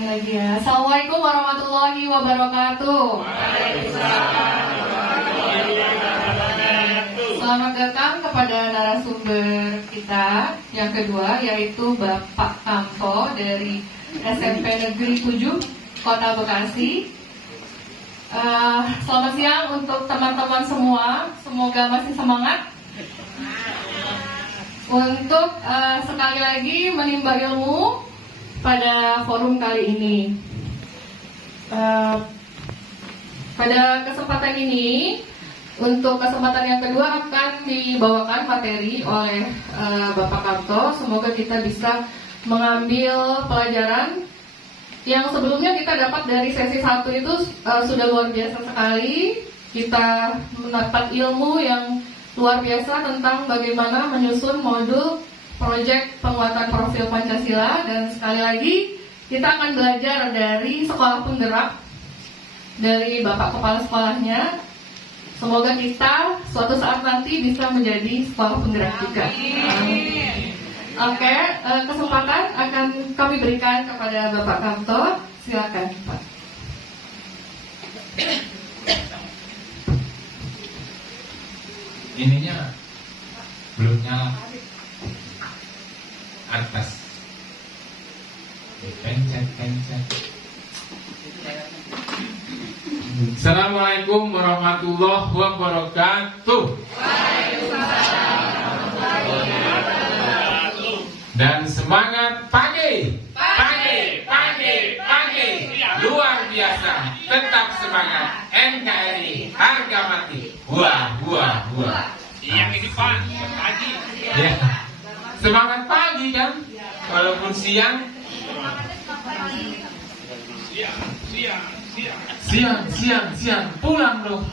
ulangi lagi ya. Assalamualaikum warahmatullahi wabarakatuh. Selamat datang kepada narasumber kita yang kedua, yaitu Bapak Kamto dari SMP Negeri 7 Kota Bekasi. Selamat siang untuk teman-teman semua. Semoga masih semangat untuk sekali lagi menimba ilmu pada forum kali ini. Pada kesempatan ini, untuk kesempatan yang kedua akan dibawakan materi oleh Bapak Kamto. Semoga kita bisa mengambil pelajaran yang sebelumnya kita dapat dari sesi 1 itu sudah luar biasa sekali. Kita mendapat ilmu yang luar biasa tentang bagaimana menyusun modul proyek penguatan profil Pancasila, dan sekali lagi kita akan belajar dari sekolah penggerak dari Bapak Kepala Sekolahnya. Semoga kita suatu saat nanti bisa menjadi sekolah penggerak juga. Oke, kesempatan akan kami berikan kepada Bapak Kamto. Silakan, Pak. Ininya belum nyala. Atas pencet. Assalamualaikum warahmatullahi wabarakatuh. Dan semangat pagi. Luar biasa. Tetap semangat. NKRI harga mati. Buah. Yang ini Pak, pagi. Ya. Semangat pagi kan, walaupun siang. Siang, pulang loh.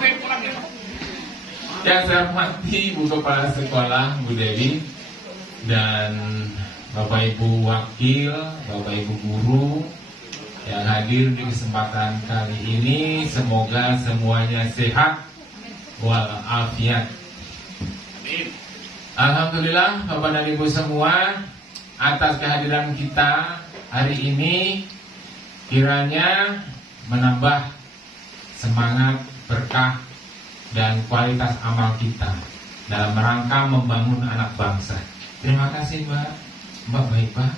Pulang ya. Yang saya hormati Bu Kepala Sekolah, Bu Dewi, dan Bapak Ibu Wakil, Bapak Ibu Guru yang hadir di kesempatan kali ini. Semoga semuanya sehat walafiat. Alhamdulillah Bapak dan Ibu semua, atas kehadiran kita hari ini kiranya menambah semangat, berkah, dan kualitas amal kita dalam rangka membangun anak bangsa. Terima kasih Mbak baik banget.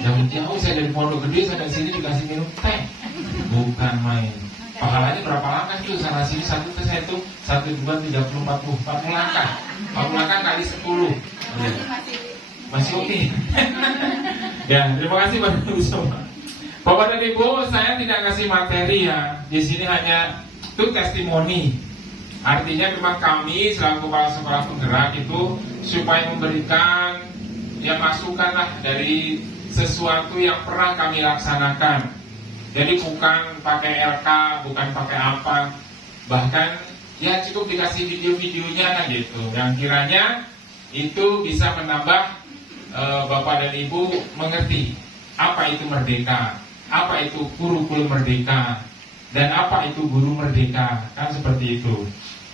Jangan jauh, saya dari Pondok Gede, saya dari sini dikasih minum teh, bukan main. Pahalanya berapa langkah itu? Sana sini satu ke saya itu 1, 2, 3, 40 langkah. 40 langkah kali 10. Masih oke. Ya, terima kasih Bapak Ibu semua. Bapak dan Ibu, saya tidak kasih materi ya. Di sini hanya itu testimoni. Artinya memang kami selaku kepala sekolah penggerak itu supaya memberikan masukan lah dari sesuatu yang pernah kami laksanakan. Jadi bukan pakai LK, bukan pakai apa, bahkan ya cukup dikasih video-videonya gitu, yang kiranya itu bisa menambah Bapak dan Ibu mengerti apa itu merdeka, apa itu kurikulum merdeka, dan apa itu guru merdeka, kan seperti itu.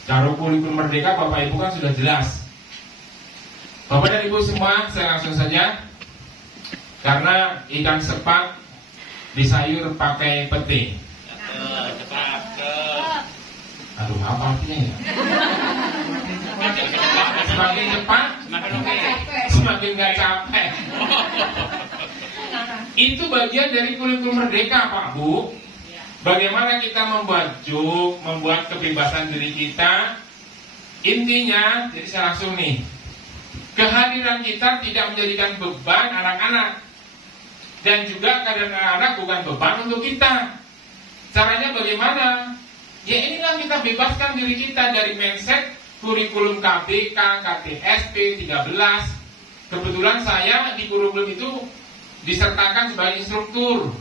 Cara kurikulum merdeka Bapak Ibu kan sudah jelas. Bapak dan Ibu semua, saya langsung saja, karena ikan sepat disayur pakai pete. Aduh, apa artinya ya? Semakin cepat, semakin gak capek. Itu bagian dari kurikulum merdeka Pak Bu. Bagaimana kita membuat kebebasan diri kita. Intinya, jadi saya langsung nih, kehadiran kita tidak menjadikan beban anak-anak. Dan juga kehadiran anak-anak bukan beban untuk kita. Caranya bagaimana? Ya inilah kita bebaskan diri kita dari mindset kurikulum KBK, KTSP 13. Kebetulan saya di kurikulum itu disertakan sebagai instruktur.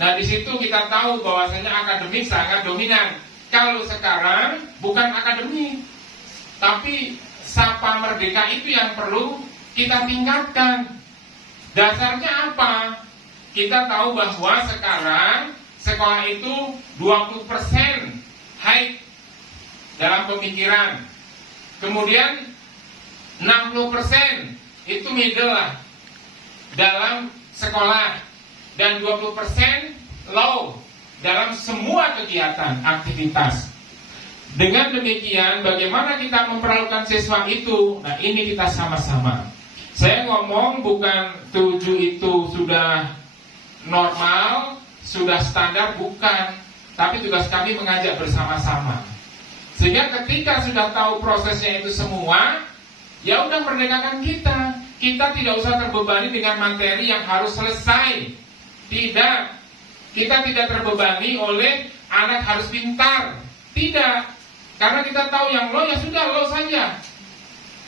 Nah di situ kita tahu bahwasanya akademik sangat dominan. Kalau sekarang bukan akademik, tapi sapa merdeka itu yang perlu kita tingkatkan. Dasarnya apa? Kita tahu bahwa sekarang sekolah itu 20% high dalam pemikiran. Kemudian 60% itu middle lah dalam sekolah dan 20% low dalam semua kegiatan aktivitas. Dengan demikian, bagaimana kita memperlakukan siswa itu? Nah, ini kita sama-sama. Saya ngomong bukan 7 itu sudah normal, sudah standar, bukan. Tapi tugas kami mengajak bersama-sama. Sehingga ketika sudah tahu prosesnya itu semua, ya udah merdekakan kita. Kita tidak usah terbebani dengan materi yang harus selesai. Tidak. Kita tidak terbebani oleh anak harus pintar. Tidak. Karena kita tahu yang low ya sudah low saja.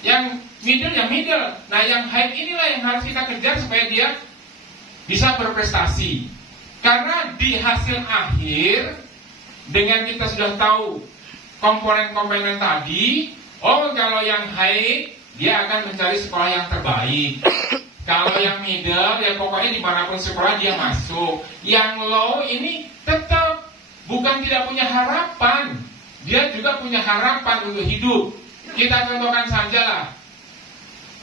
Yang middle ya middle. Nah yang high inilah yang harus kita kejar supaya dia bisa berprestasi. Karena di hasil akhir, dengan kita sudah tahu komponen-komponen tadi, oh kalau yang high dia akan mencari sekolah yang terbaik. Kalau yang middle ya pokoknya dimanapun sekolah dia masuk. Yang low ini tetap bukan tidak punya harapan, dia juga punya harapan untuk hidup. Kita contohkan saja lah,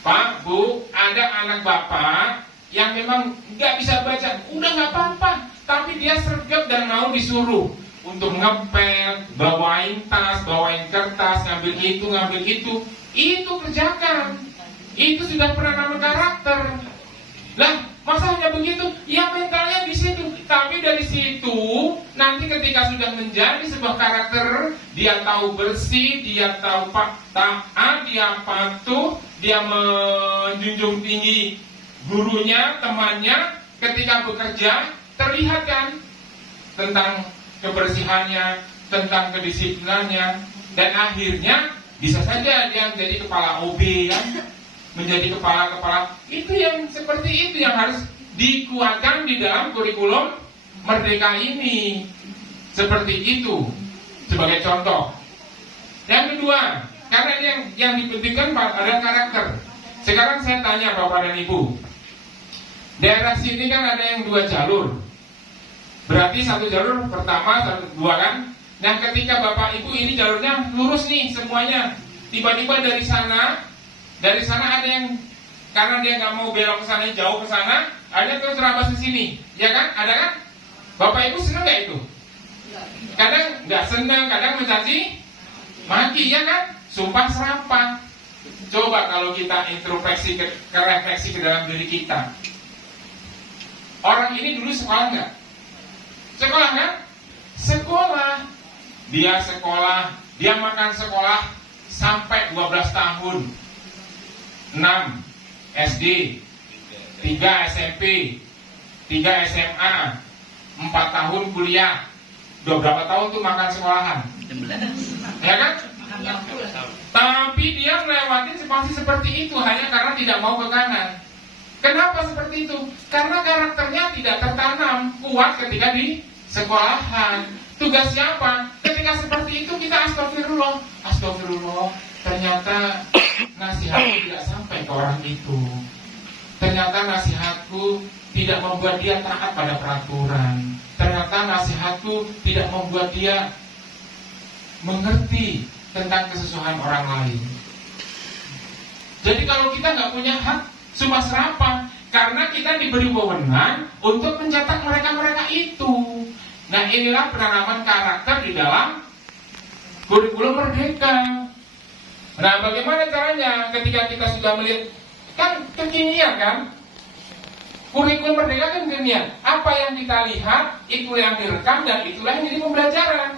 Pak, Bu, ada anak bapak yang memang nggak bisa baca, udah nggak apa-apa, tapi dia sergap dan mau disuruh untuk ngepel, bawain tas, bawain kertas, ngambil itu kerjakan. Itu sudah penanaman karakter. Lah, masa hanya begitu? Ya mentalnya di situ. Tapi dari situ nanti ketika sudah menjadi sebuah karakter, dia tahu bersih, dia tahu taat, dia patuh, dia menjunjung tinggi gurunya, temannya. Ketika bekerja terlihat kan tentang kebersihannya, tentang kedisiplinannya, dan akhirnya bisa saja dia menjadi kepala OB kan, menjadi kepala-kepala. Itu yang seperti itu yang harus dikuatkan di dalam kurikulum Merdeka ini. Seperti itu sebagai contoh. Yang kedua, karena yang dipentingkan adalah karakter. Sekarang saya tanya Bapak dan Ibu, daerah sini kan ada yang 2 jalur. Berarti 1 jalur pertama, 2 kan. Nah ketika Bapak Ibu ini jalurnya lurus nih semuanya, tiba-tiba dari sana ada yang karena dia nggak mau belok ke sana, jauh ke sana, ada terus terabas ke sini, ya kan? Ada kan? Bapak Ibu senang nggak itu? Kadang nggak senang, kadang mencaci maki, ya kan? Sumpah serapah. Coba kalau kita introspeksi refleksi ke dalam diri kita. Orang ini dulu sekolah nggak? Sekolah kan? Sekolah. Dia sekolah, dia makan sekolah sampai 12 tahun. 6 SD, 3 SMP, 3 SMA, 4 tahun kuliah. Udah berapa tahun tuh makan sekolahan? 16. Ya kan? Tapi dia melewati situasi seperti itu hanya karena tidak mau ke kanan. Kenapa seperti itu? Karena karakternya tidak tertanam kuat ketika di sekolahan. Tugas siapa? Ketika seperti itu kita astagfirullah, ternyata nasihatku tidak sampai ke orang itu. Ternyata nasihatku tidak membuat dia taat pada peraturan. Ternyata nasihatku tidak membuat dia mengerti tentang kesesuaian orang lain. Jadi kalau kita nggak punya hak, cuma serapah. Karena kita diberi wewenang untuk mencetak mereka-mereka itu. Nah inilah penanaman karakter di dalam kurikulum Merdeka. Nah bagaimana caranya ketika kita sudah melihat, kan kekinian kan, kurikulum Merdeka kan kekinian. Apa yang kita lihat, itulah yang direkam dan itulah yang jadi pembelajaran.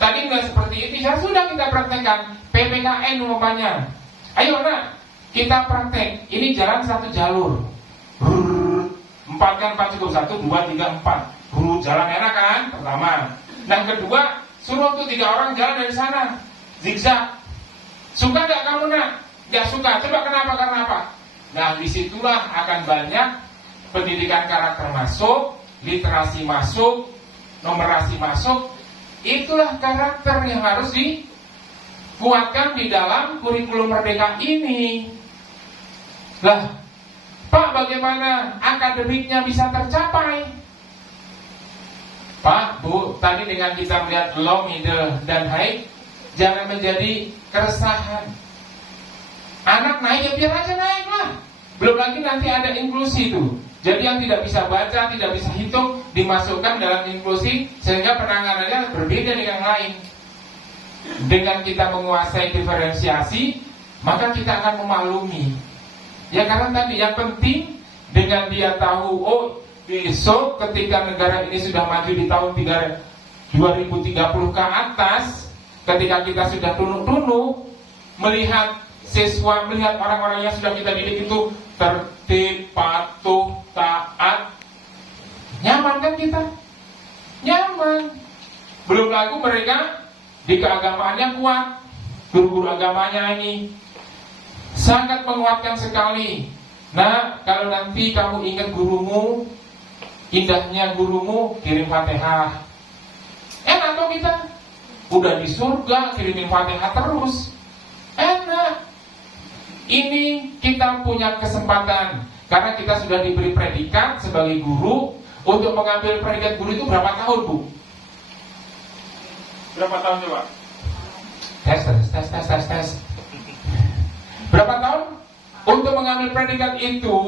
Tadi nggak seperti itu, ya sudah kita praktekkan PPKN umpamanya. Ayo nak, kita praktek. Ini jalan 1 jalur. 4 kan 4 cukup, 1, 2, 3, 4. Jalan enak kan, pertama. Nah kedua, suruh tuh 3 orang jalan dari sana, zigzag. Suka gak kamu nak? Gak suka. Coba kenapa? Karena apa? Nah disitulah akan banyak pendidikan karakter masuk, literasi masuk, numerasi masuk. Itulah karakter yang harus dikuatkan di dalam kurikulum Merdeka ini. Lah, Pak, bagaimana akademiknya bisa tercapai? Pak, Bu, tadi dengan kita melihat low, middle, dan high, jangan menjadi keresahan. Anak naik ya biar aja naik lah. Belum lagi nanti ada inklusi tuh. Jadi yang tidak bisa baca, tidak bisa hitung, dimasukkan dalam inklusi, sehingga penanganannya berbeda dengan yang lain. Dengan kita menguasai diferensiasi, maka kita akan memaklumi. Ya karena tadi yang penting, dengan dia tahu, oh besok ketika negara ini sudah maju di tahun 2030 ke atas, ketika kita sudah tunduk-tunduk, melihat siswa, melihat orang-orang yang sudah kita didik itu tertib, patuh, taat, nyaman kan kita? Nyaman. Belum lagi mereka di keagamaannya kuat, guru-guru agamanya ini sangat menguatkan sekali. Nah, kalau nanti kamu ingat gurumu, indahnya gurumu, kirim Fatihah. Enak tuh kita, udah di surga kirimin Fatihah terus, enak. Ini kita punya kesempatan karena kita sudah diberi predikat sebagai guru. Untuk mengambil predikat guru itu berapa tahun, Bu? Berapa tahun coba? Tes. Berapa tahun? Untuk mengambil predikat itu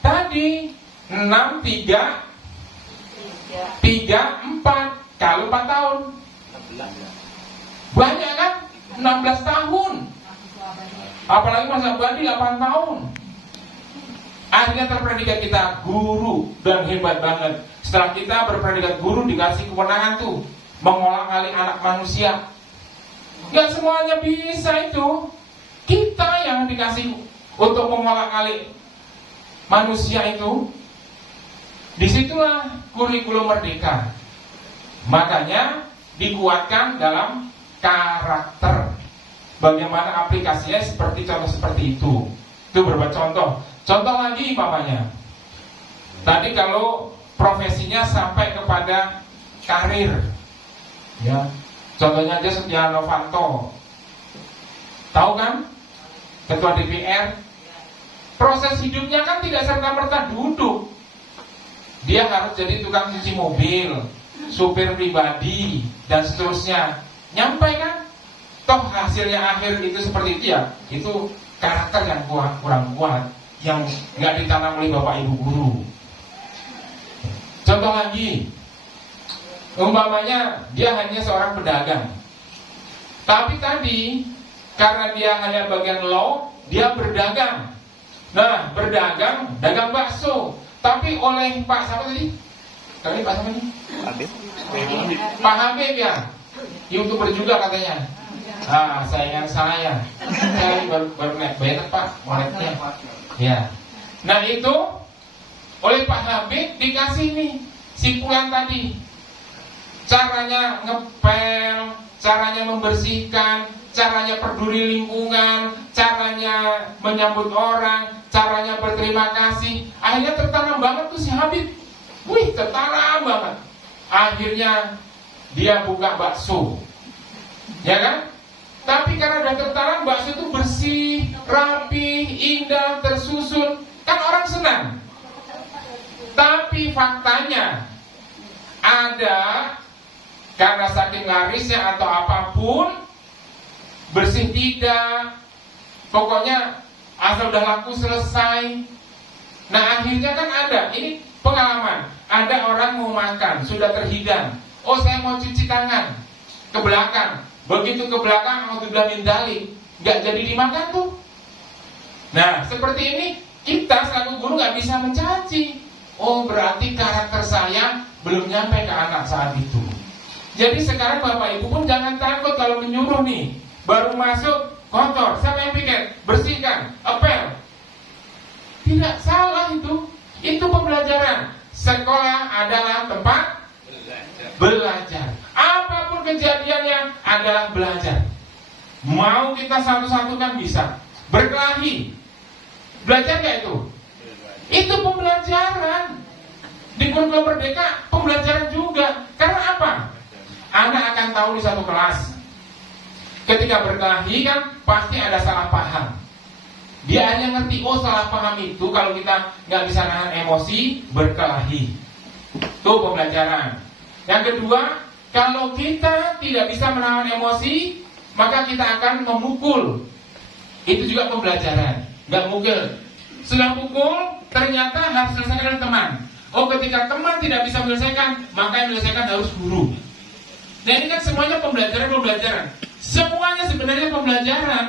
tadi 6, 3, 4. Kalau 4 tahun banyak kan? 16 tahun. Apalagi masa badi 8 tahun. Akhirnya terpredikat kita guru, dan hebat banget. Setelah kita berpredikat guru, dikasih kewenangan tuh mengolah-ngalik anak manusia. Gak semuanya bisa itu. Kita yang dikasih untuk mengolah-ngalik manusia itu. Disitulah kurikulum merdeka. Makanya dikuatkan dalam karakter. Bagaimana aplikasinya seperti contoh seperti itu. Itu beberapa contoh. Contoh lagi umpamanya. Tadi kalau profesinya sampai kepada karir, ya. Contohnya aja Setia Novanto. Tahu kan? Ketua DPR. Proses hidupnya kan tidak serta-merta duduk. Dia harus jadi tukang cuci mobil, supir pribadi, dan seterusnya. Nyampai kan? Toh hasilnya akhir itu seperti itu ya. Itu karakter yang kurang kuat, yang nggak ditanam oleh bapak ibu guru. Contoh lagi, umpamanya dia hanya seorang pedagang, tapi tadi karena dia hanya bagian law, dia berdagang. Nah, berdagang, dagang bakso, tapi oleh Pak siapa tadi? Tadi Pak siapa nih? Pak Habib ya, YouTuber juga katanya. Saingan saya baru naik banyak Pak monetnya. Ya. Nah itu oleh Pak Habib dikasih nih simpulan tadi, caranya ngepel, caranya membersihkan, caranya peduli lingkungan, caranya menyambut orang, caranya berterima kasih. Akhirnya tertanam banget tuh si Habib. Wih, tertanam banget. Akhirnya dia buka bakso, ya kan? Tapi karena udah tertanam, bakso itu bersih, rapi, indah, tersusun, kan orang senang. Tapi faktanya ada, karena saking larisnya atau apapun, bersih tidak, pokoknya asal udah laku selesai. Nah akhirnya kan ada, ini pengalaman, ada orang mau makan, sudah terhidang. Oh saya mau cuci tangan, ke belakang. Begitu ke belakang, alhamdulillah min dalik, gak jadi dimakan tuh. Nah seperti ini, kita selaku guru gak bisa mencaci. Oh berarti karakter saya belum nyampe ke anak saat itu. Jadi sekarang bapak ibu pun jangan takut kalau menyuruh nih. Baru masuk, kotor, siapa yang pikir? Bersihkan, apel. Tidak salah itu. Itu pembelajaran. Sekolah adalah tempat belajar. Apapun kejadiannya adalah belajar. Mau kita satu-satu kan bisa. Berkelahi, belajar gak itu? Itu pembelajaran. Di kurikulum merdeka pembelajaran juga. Karena apa? Anak akan tahu di satu kelas, ketika berkelahi kan pasti ada salah paham. Dia hanya ngerti, oh salah paham itu kalau kita gak bisa nahan emosi, berkelahi. Itu pembelajaran. Yang kedua, kalau kita tidak bisa menahan emosi, maka kita akan memukul. Itu juga pembelajaran. Gak mungkin setelah pukul ternyata harus selesaikan oleh teman. Oh, ketika teman tidak bisa menyelesaikan, maka yang menyelesaikan harus guru. Nah, ini kan semuanya pembelajaran. Semuanya sebenarnya pembelajaran.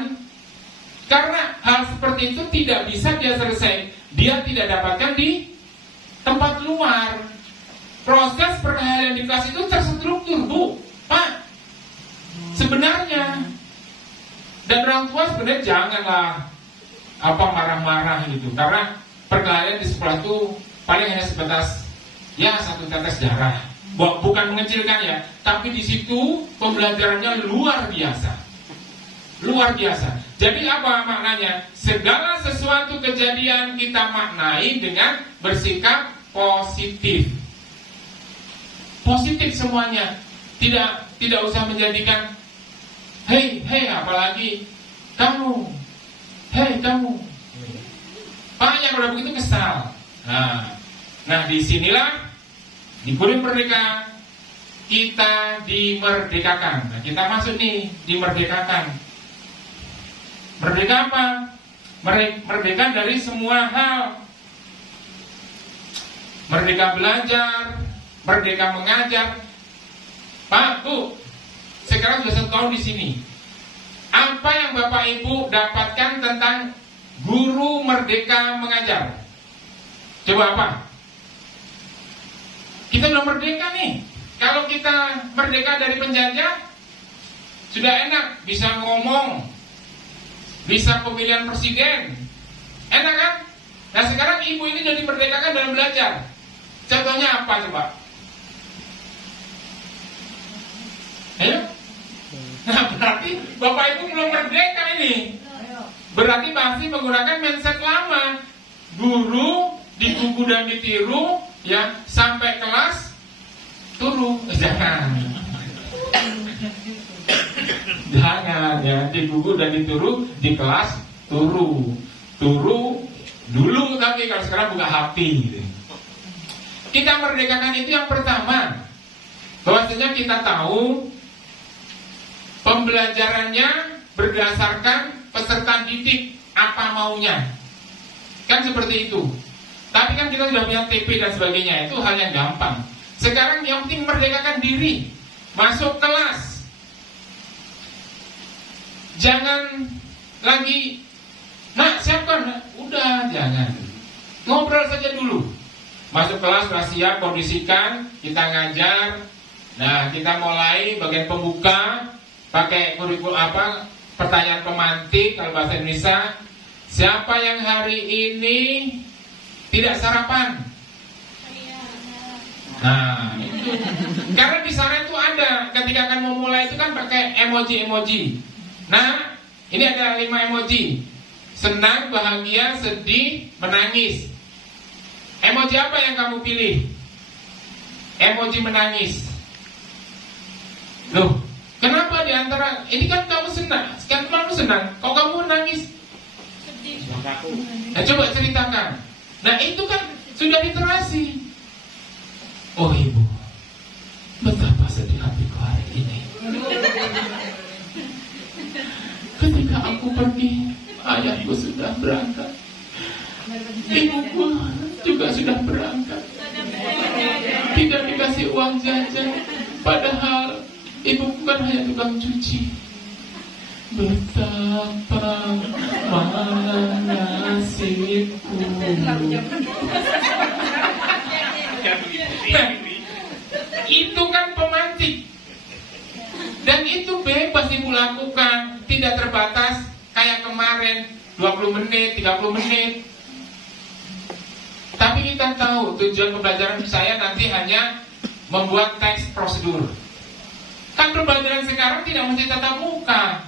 Karena hal seperti itu tidak bisa dia selesai, dia tidak dapatkan di tempat luar. Proses perkahayaan di kelas itu terstruktur, Bu, Pak. Sebenarnya. Dan orang tua sebenarnya janganlah marah-marah gitu. Karena perkelahian di sekolah itu paling hanya sebatas ya satu tetes darah. Bukan mengecilkan ya, tapi di situ pembelajarannya luar biasa. Luar biasa. Jadi apa maknanya? Segala sesuatu kejadian kita maknai dengan bersikap positif. Positif semuanya. Tidak usah menjadikan hei apalagi kamu. Hei kamu. Banyak kalau begitu kesal. Nah disinilah di Kurim Merdeka kita dimerdekakan. Nah, kita masuk nih dimerdekakan. Merdeka apa? Merdeka dari semua hal. Merdeka belajar, merdeka mengajar. Pak, Bu, sekarang sudah 1 tahun di sini. Apa yang Bapak Ibu dapatkan tentang guru merdeka mengajar? Coba apa? Kita belum merdeka nih. Kalau kita merdeka dari penjajah, sudah enak, bisa ngomong, bisa pemilihan presiden, enak kan? Nah sekarang ibu ini jadi merdekakan dalam belajar. Contohnya apa coba? Ayo. Nah berarti Bapak Ibu belum merdeka ini. Berarti masih menggunakan mindset lama. Guru digugu dan ditiru, ya sampai kelas turu. Jangan ya, digugu dan ditiru di kelas turu dulu, tapi kalau sekarang buka hati gitu. Kita merdekakan itu yang pertama, bahwasanya kita tahu pembelajarannya berdasarkan peserta didik apa maunya, kan seperti itu. Tapi kan kita sudah punya TP dan sebagainya, itu hal yang gampang. Sekarang yang penting merdekakan diri, masuk kelas. Jangan lagi siapkan, udah jangan. Ngobrol saja dulu. Masuk kelas sudah siap, kondisikan, kita ngajar. Nah, kita mulai bagian pembuka, pakai kurikulum pertanyaan pemantik kalau bahasa Indonesia. Siapa yang hari ini tidak sarapan? Nah, itu. Karena di sana itu ada, ketika akan memulai itu kan pakai emoji-emoji. Nah, ini ada 5 emoji. Senang, bahagia, sedih, menangis. Emoji apa yang kamu pilih? Emoji menangis. Loh, kenapa diantara ini kan kamu senang, kan kamu senang, kok kamu menangis? Sedih. Nah, coba ceritakan. Nah, itu kan sudah literasi. Oh ibu, betapa sedih hatiku hari ini. Ketika aku pergi, ayahku sudah berangkat. Ibuku juga sudah berangkat. Tidak dikasih uang jajan. Padahal ibuku kan hanya tukang cuci. Betapa nasibku. Nah, itu kan pemantik. Dan itu bebas ibu lakukan, tidak terbatas kayak kemarin 20 menit, 30 menit. Tapi kita tahu tujuan pembelajaran saya nanti hanya membuat teks prosedur. Kan pembelajaran sekarang tidak mesti tatap muka,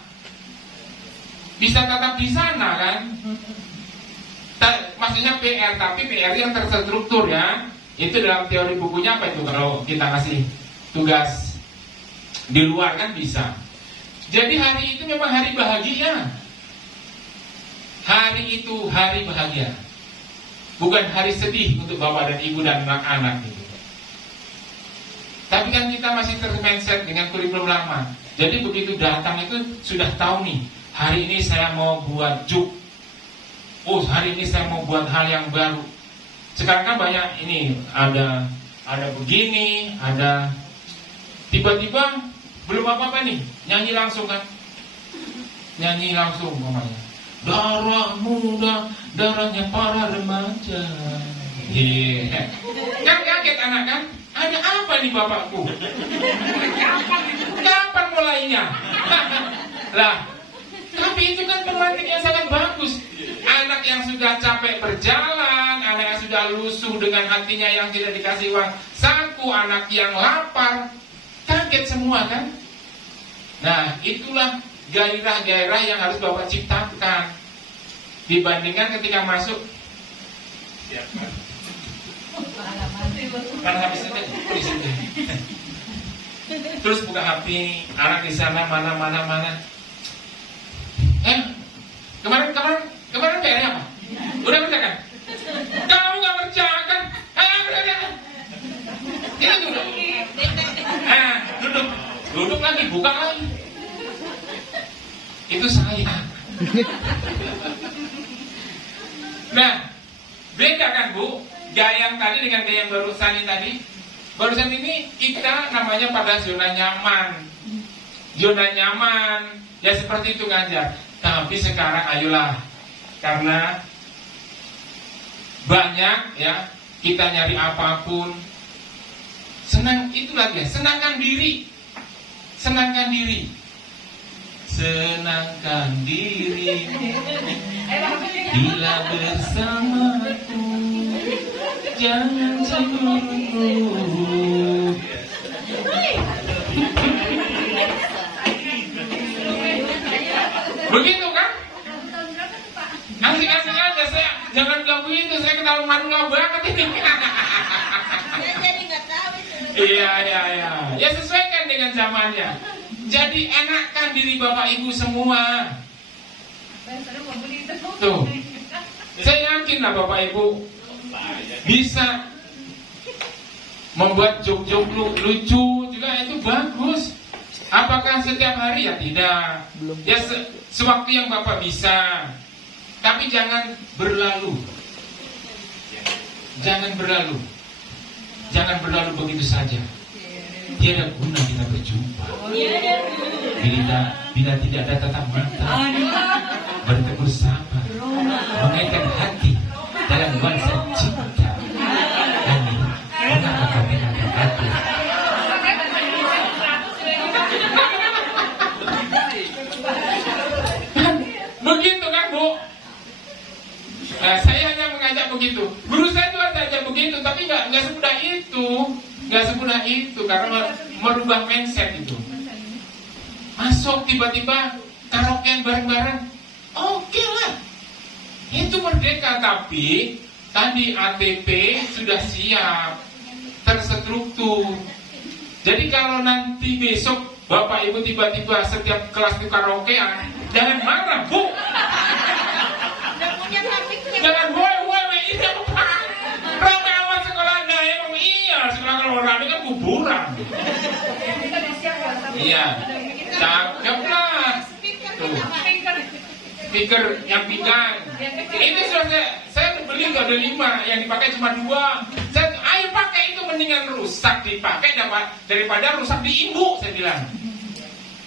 bisa tatap di sana kan. Maksudnya PR, tapi PR yang terstruktur ya. Itu dalam teori bukunya apa itu kalau kita kasih tugas di luar kan bisa. Jadi hari itu memang hari bahagia. Hari itu hari bahagia, bukan hari sedih untuk bapak dan ibu dan anak-anak gitu. Tapi kan kita masih termindset dengan kurikulum lama. Jadi begitu datang itu sudah tahu nih, hari ini saya mau buat juk. oh hari ini saya mau buat hal yang baru. Sekarang kan banyak ini, ada begini, ada tiba-tiba belum apa-apa nih, nyanyi langsung kan, nyanyi langsung namanya. Darah muda, darahnya para remaja. Yeah. Kan kaget anak kan, ada apa nih bapakku? Kapan mulainya? Lah, tapi itu kan pemantik yang sangat bagus. Anak yang sudah capek berjalan, anak yang sudah lusuh dengan hatinya yang tidak dikasih uang saku, anak yang lapar, kaget semua kan? Nah, itulah gairah-gairah yang harus Bapak ciptakan. Dibandingkan ketika masuk, kan habis itu di situ. Terus buka HP, anak di sana mana. Kemarin PR apa? Udah kerjakan? Kamu nggak kerjakan? Kerjakan. Ini duduk. Duduk lagi, buka lagi. Itu saya. Nah, beda kan Bu? Gaya yang tadi dengan gaya yang barusan ini tadi. Barusan ini kita namanya pada zona nyaman. Zona nyaman, ya seperti itu ngajar. Tapi sekarang ayolah, karena banyak ya kita nyari apapun. Senang itu lagi ya, senangkan diri. Senangkan diri. Senangkan diri bila bersamaku, jangan cemburu. Begitu kan? Asik-asik aja saya, jangan ganggu itu, saya kenal manual banget ini. Saya jadi nggak tahu itu. Iya. Ya sesuaikan dengan zamannya. Jadi enakkan diri Bapak Ibu semua. Tuh, saya yakin lah Bapak Ibu bisa membuat joke-joke lucu juga, itu bagus. Apakah setiap hari? Ya tidak. Ya sewaktu yang Bapak bisa. Tapi jangan berlalu. Jangan berlalu begitu saja. Tiada guna kita berjumpa. Bila tidak ada tatap mata, bertegur sapa, mengaitkan hati dalam nuansa cinta. Ani, mengapa kau menatap aku? Begitu kan Bu? Nah, saya hanya mengajak begitu. Guru saya juga saja begitu, tapi nggak semudah itu, karena merubah mindset itu. Masuk tiba-tiba karaokean bareng-bareng, oke lah, itu merdeka. Tapi tadi ATP sudah siap, terstruktur. Jadi kalau nanti besok Bapak Ibu tiba-tiba setiap kelas di karaokean, jangan marah Bu. Jangan woy ini apa? Ramai amat sekolahnya, emang iya sekolah kalau ramai kan kuburan. Iya, cakep lah. Tuh, speaker yang pinggang. Ini sudah saya beli tuh ada 5, yang dipakai cuma 2. Ayo pakai itu, mendingan rusak dipakai daripada rusak diimbu, saya bilang.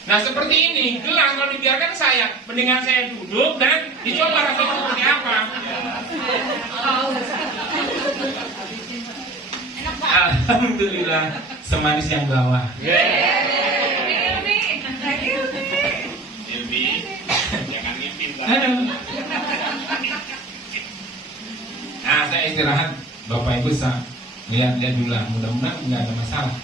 Nah seperti ini, gelang kalau dibiarkan sayang, mendingan saya duduk dan dicoba rasanya seperti apa. Alhamdulillah, semanis yang bawah. Jangan ngipin. Aduh. Nah saya istirahat, Bapak Ibu bisa lihat-lihat dulu lah, mudah-mudahan nggak ada masalah.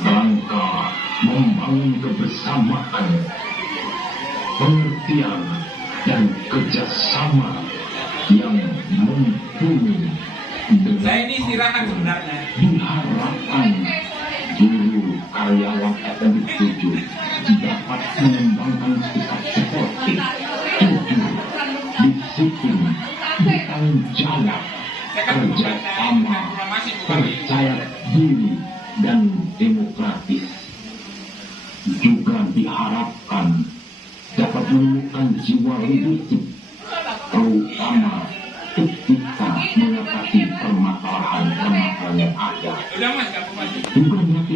Rangka membangun kebersamaan pengertian dan kerjasama yang mumpuni. Saya ini istirahat sebenarnya. Diharapkan guru karyawan FMI 7 dapat mengembangkan sikap sportif, jujur, disiplin, bertanggung jawab, kerja sama, percaya diri, dan demokratis. Juga diharapkan dapat menemukan jiwa leadership, terutama ketika mengatasi permasalahan yang ada. Udah mas, gak apa-apa. Bukan